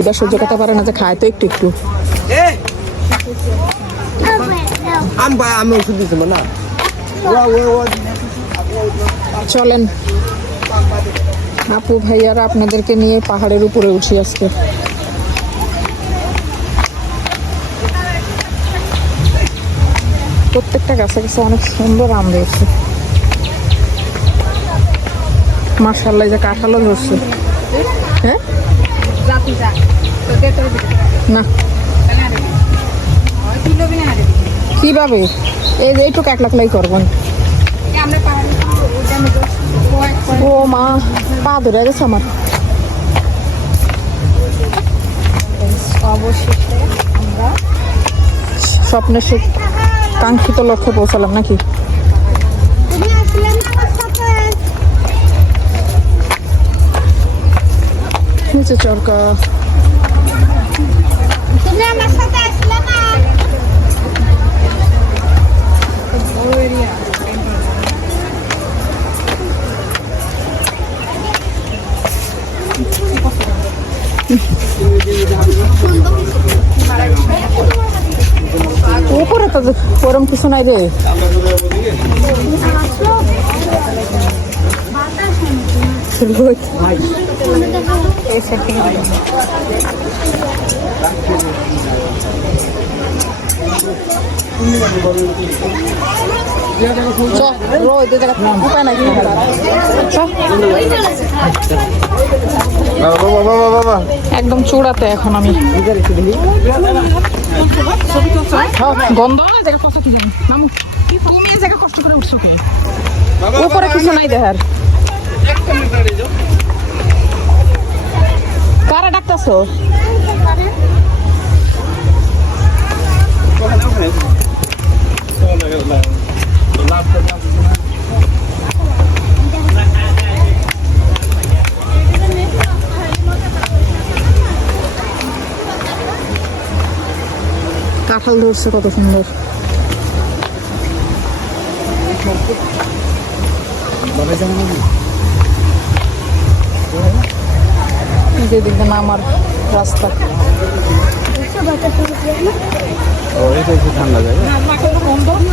এটা সহ্য করতে পারে না যে খায় তো একটু একটু। চলেন আপু ভাইয়ারা আপনাদেরকে নিয়ে পাহাড়ের উপরে উঠি আজকে। প্রত্যেকটা গাছে গাছে অনেক সুন্দর আম ধরছে, মাশাআল্লাহ। যে কাঁঠালও ধরছে। হ্যাঁ না কিভাবে এই যে একটু কাটলাকলাই করবেন। ও মা পা ধরে গেছে আমার। অবশেষে আমরা স্বপ্নের সেই কাঙ্ক্ষিত লক্ষ্যে পৌঁছালাম নাকি? নিচে চরকা। উপরে তো গরম কিছু নাই রে। একদম চূড়াতে এখন আমি। গন্ধ তুমি এই জায়গা কষ্ট করে উঠছো কি? উপরে কিছু নাই দেখার। কারা ডাকতেছো? কাঁঠাল ধরছে কত সুন্দর। যেদিকে নামার রাস্তা।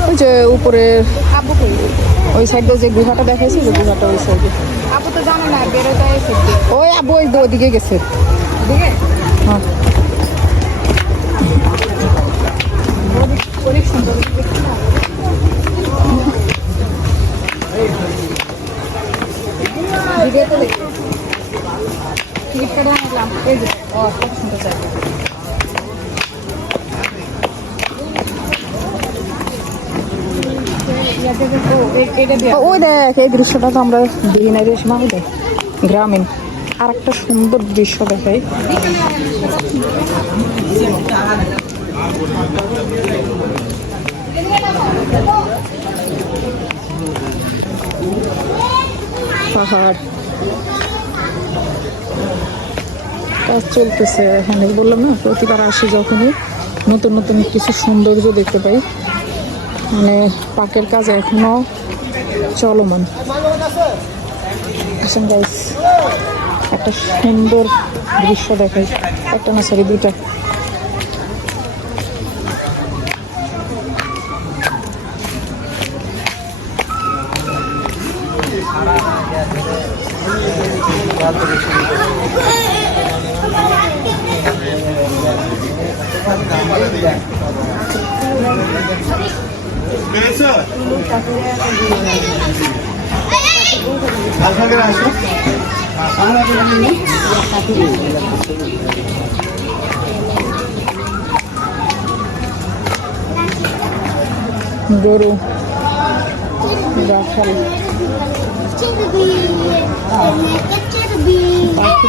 ওই যে উপরে ওই সাইডে যে গুহাটা দেখাইছি, যে গুহাটা ওই সাইডে। আপু তো জানে না বেরোতে ওই আবু ওইদিকে গেছে। হ্যাঁ অনেক সুন্দর। ওই দেখ এই দৃশ্যটা তো আমরা দেখি নাই রেশমা। ওই দেখ গ্রামীণ আর একটা সুন্দর দৃশ্য দেখাই। পাহাড় কাজ চলতেছে এখানে। বললাম না প্রতিবার আসি যখনই নতুন নতুন কিছু সৌন্দর্য দেখতে পাই। মানে পাকের কাজ এখনো চলমান। আসেন গাইস একটা সুন্দর দৃশ্য দেখাই। একটা না সরি দুটা। গরু রাখাল পাখি